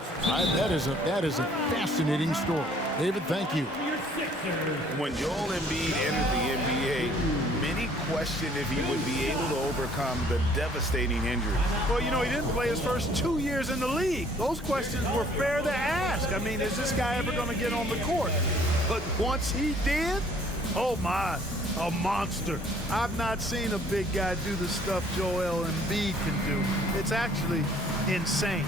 stuff. That is a fascinating story. David, thank you. When Joel Embiid entered the NBA, many questioned if he would be able to overcome the devastating injury. Well, you know, he didn't play his first 2 years in the league. Those questions were fair to ask. I mean, is this guy ever going to get on the court? But once he did, oh my, a monster. I've not seen a big guy do the stuff Joel Embiid can do. It's actually insane.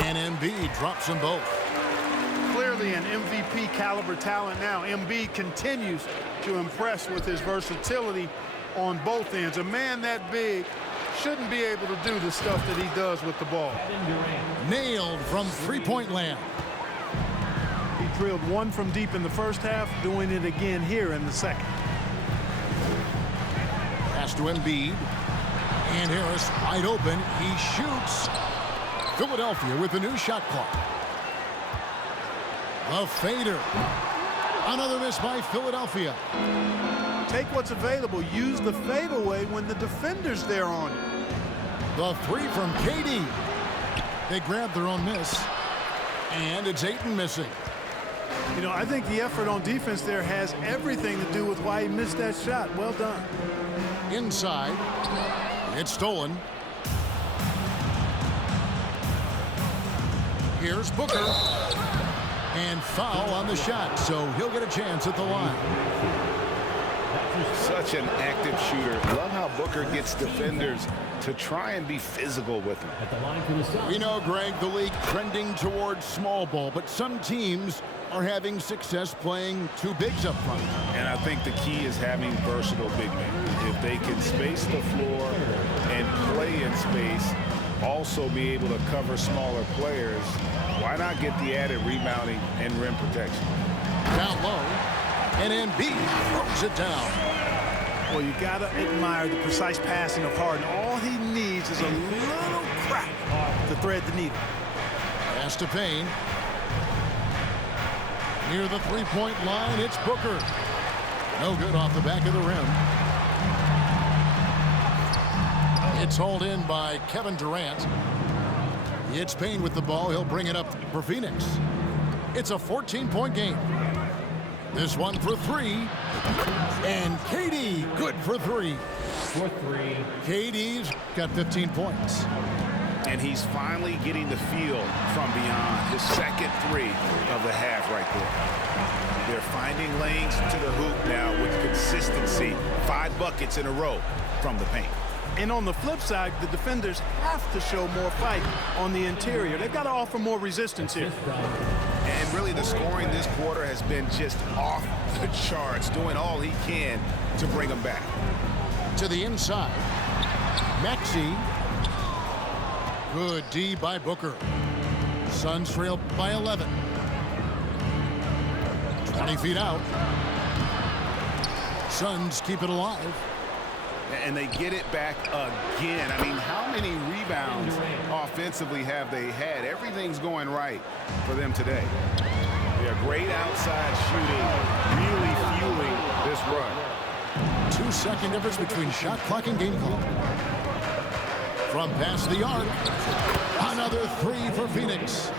And Embiid drops them both. Clearly an MVP caliber talent now. Embiid continues to impress with his versatility on both ends. A man that big shouldn't be able to do the stuff that he does with the ball. Nailed from three-point land. He drilled one from deep in the first half, doing it again here in the second. Pass to Embiid. And Harris wide open. He shoots. Philadelphia with a new shot clock. A fader. Another miss by Philadelphia. Take what's available. Use the fadeaway when the defender's there on you. The three from KD. They grab their own miss. And it's Ayton missing. You know, I think the effort on defense there has everything to do with why he missed that shot. Well done. Inside. It's stolen. Here's Booker. And foul on the shot, so he'll get a chance at the line. Such an active shooter. Love how Booker gets defenders to try and be physical with him. We know, Greg, the league trending towards small ball, but some teams are having success playing two bigs up front. And I think the key is having versatile big men. If they can space the floor and play in space, also be able to cover smaller players, why not get the added rebounding and rim protection? Down low, and Embiid throws it down. Well, you got to admire the precise passing of Harden. All he needs is a little crack to thread the needle. Pass to Payne. Near the three-point line, it's Booker. No good off the back of the rim. It's hauled in by Kevin Durant. It's Payne with the ball. He'll bring it up for Phoenix. It's a 14-point game. This one for three. And KD, good for three. For three. KD's got 15 points. And he's finally getting the feel from beyond. His second three of the half right there. They're finding lanes to the hoop now with consistency. 5 buckets in a row from the paint. And on the flip side, the defenders have to show more fight on the interior. They've got to offer more resistance here. And really the scoring this quarter has been just off the charts, doing all he can to bring them back. To the inside. Maxey. Good D by Booker. Suns trail by 11. 20 feet out. Suns keep it alive. And they get it back again. I mean, how many rebounds offensively have they had? Everything's going right for them today. They're great outside shooting, really fueling this run. 2-second difference between shot clock and game clock. From past the arc, another three for Phoenix.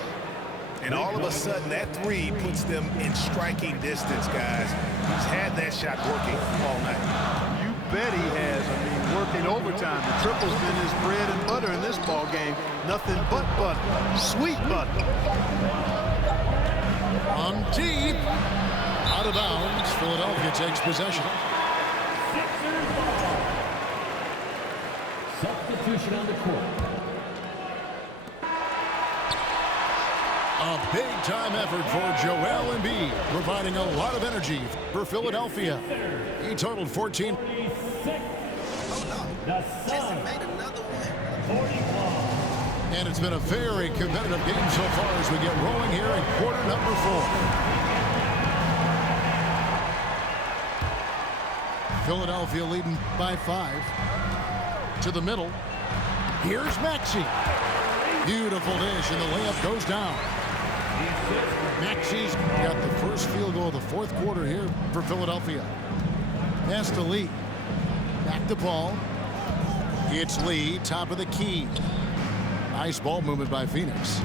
And all of a sudden, that three puts them in striking distance, guys. He's had that shot working all night. You bet he has. I mean, working overtime. The triple's been his bread and butter in this ball game. Nothing but butter. Sweet butter. On deep. Out of bounds. Philadelphia takes possession. Substitution on the court. A big-time effort for Joel Embiid, providing a lot of energy for Philadelphia. He totaled 14. And it's been a very competitive game so far as we get rolling here in quarter number 4. Philadelphia leading by 5. To the middle. Here's Maxey. Beautiful dish, and the layup goes down. Maxey's got the first field goal of the fourth quarter here for Philadelphia. Pass to Lee. Back to Paul. It's Lee, top of the key. Nice ball movement by Phoenix.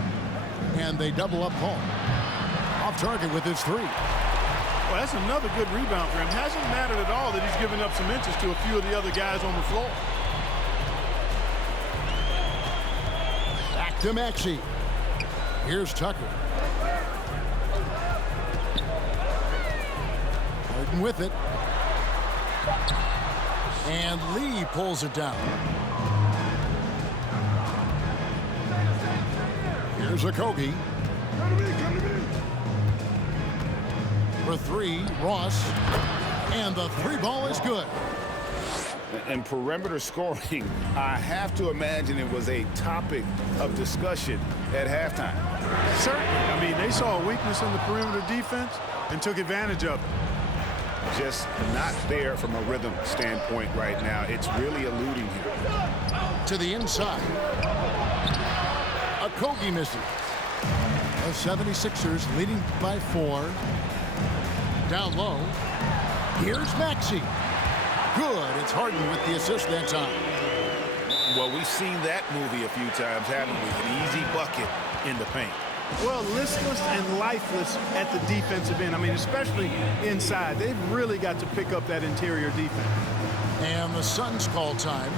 And they double up Paul. Off target with his three. Well, that's another good rebound for him. Hasn't mattered at all that he's given up some inches to a few of the other guys on the floor. Back to Maxey. Here's Tucker. Harden with it. And Lee pulls it down. Here's Okogie. For three, Ross. And the three ball is good. And perimeter scoring, I have to imagine it was a topic of discussion at halftime. Certainly. I mean, they saw a weakness in the perimeter defense and took advantage of it. Just not there from a rhythm standpoint right now. It's really eluding him. To the inside. Okogie misses. The 76ers leading by 4. Down low. Here's Maxey. Good. It's Harden with the assist that time. Well, we've seen that movie a few times, haven't we? An easy bucket in the paint. Well, listless and lifeless at the defensive end. I mean, especially inside. They've really got to pick up that interior defense. And the Suns call time.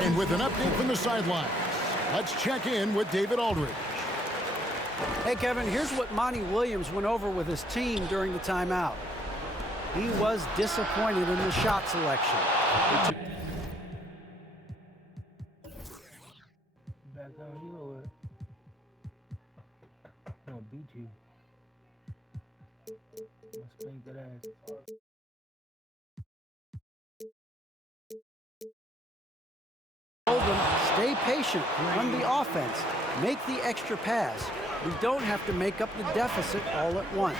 And with an update from the sidelines, let's check in with David Aldridge. Hey, Kevin, here's what Monty Williams went over with his team during the timeout. He was disappointed in the shot selection. Back on you or what? I'm gonna beat you. I'm gonna spank that ass. Told them, stay patient, run the offense, make the extra pass. We don't have to make up the deficit all at once.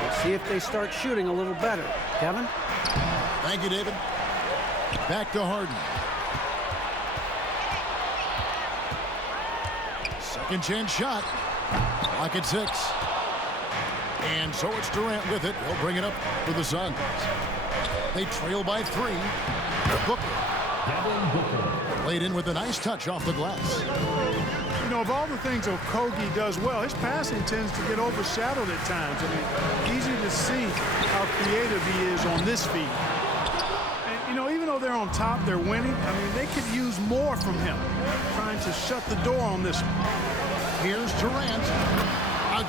We'll see if they start shooting a little better. Kevin? Thank you, David. Back to Harden. Second chance shot. Clock at 6. And so it's Durant with it. He'll bring it up for the Suns. They trail by 3. Booker. Laid in with a nice touch off the glass. You know, of all the things Okogie does well, his passing tends to get overshadowed at times. I mean, easy to see how creative he is on this feed. And, you know, even though they're on top, they're winning. I mean, they could use more from him. Trying to shut the door on this one. Here's Durant.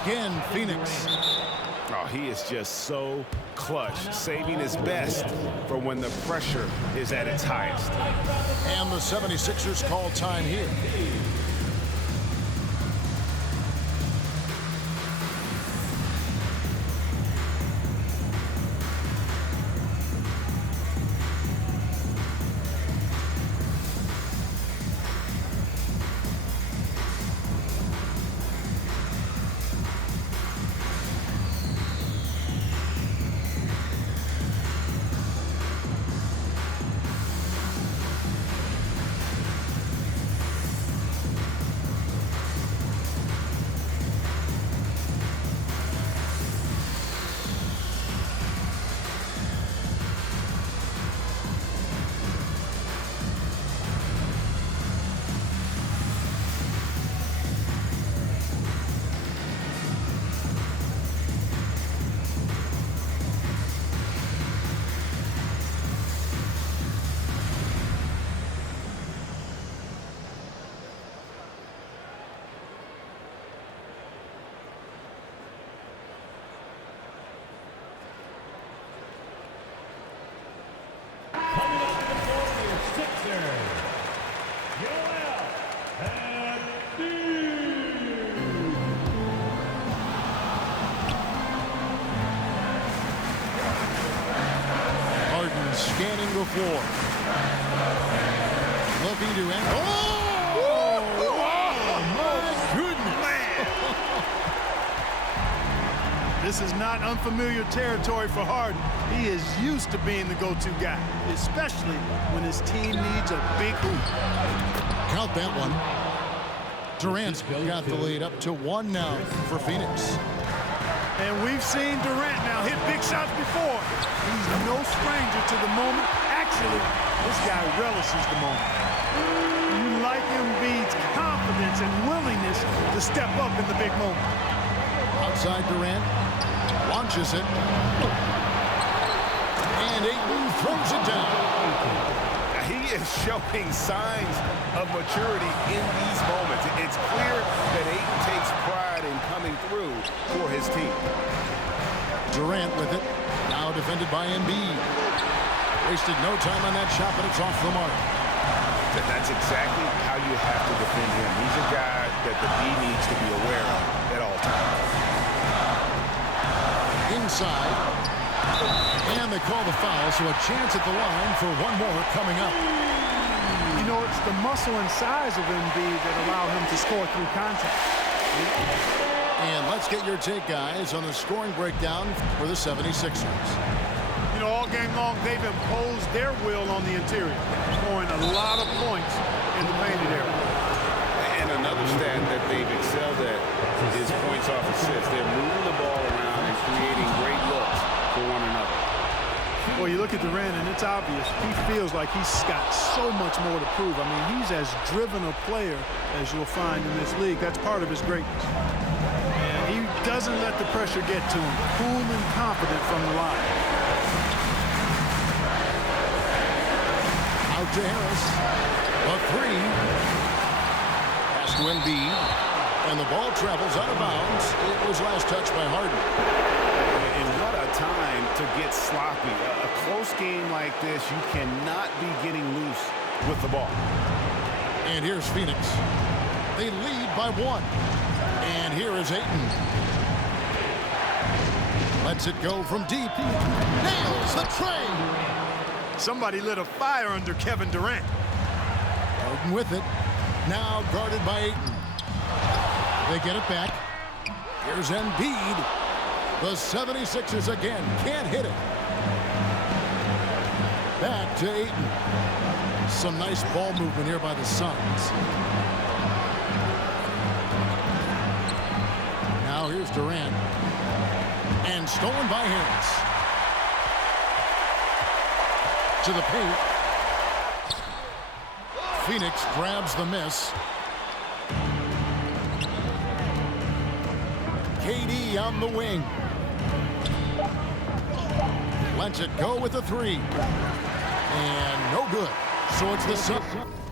Again, Phoenix. Oh, he is just so clutch, saving his best for when the pressure is at its highest. And the 76ers call time here. Scanning the floor. Looking to end. Oh my goodness. This is not unfamiliar territory for Harden. He is used to being the go-to guy, especially when his team needs a big hoop. Count that one. Durant got the lead up to 1 now for Phoenix. And we've seen Durant now hit big shots before. He's no stranger to the moment. Actually, this guy relishes the moment. You like Embiid's confidence and willingness to step up in the big moment. Outside Durant, launches it. And Ayton throws it down. He is showing signs of maturity in these moments. It's clear that Ayton takes pride in coming through for his team. Durant with it. Now defended by Embiid. Wasted no time on that shot, but it's off the mark. That's exactly how you have to defend him. He's a guy that the D needs to be aware of at all times. Inside. And they call the foul, so a chance at the line for one more coming up. You know, it's the muscle and size of Embiid that allow him to score through contact. And let's get your take, guys, on the scoring breakdown for the 76ers. You know, all game long, they've imposed their will on the interior, scoring a lot of points in the painted area. And another stat that they've excelled at is points off assists. They're moving the ball around and creating great looks for one another. Well, you look at Durant, and it's obvious. He feels like he's got so much more to prove. I mean, he's as driven a player as you'll find in this league. That's part of his greatness. And he doesn't let the pressure get to him. Cool and confident from the line. Out to Harris. A three. Pass to Embiid. And the ball travels out of bounds. It was last touched by Harden. And what a time to get sloppy. A close game like this, you cannot be getting loose with the ball. And here's Phoenix. They lead by 1. And here is Ayton. Lets it go from deep. Nails the tray. Somebody lit a fire under Kevin Durant. Harden with it. Now guarded by Ayton. They get it back. Here's Embiid. The 76ers again can't hit it. Back to Ayton. Some nice ball movement here by the Suns. Now here's Durant. And stolen by Harris. To the paint. Phoenix grabs the miss. KD on the wing. Lets it go with a three. And no good. So it's the Sun.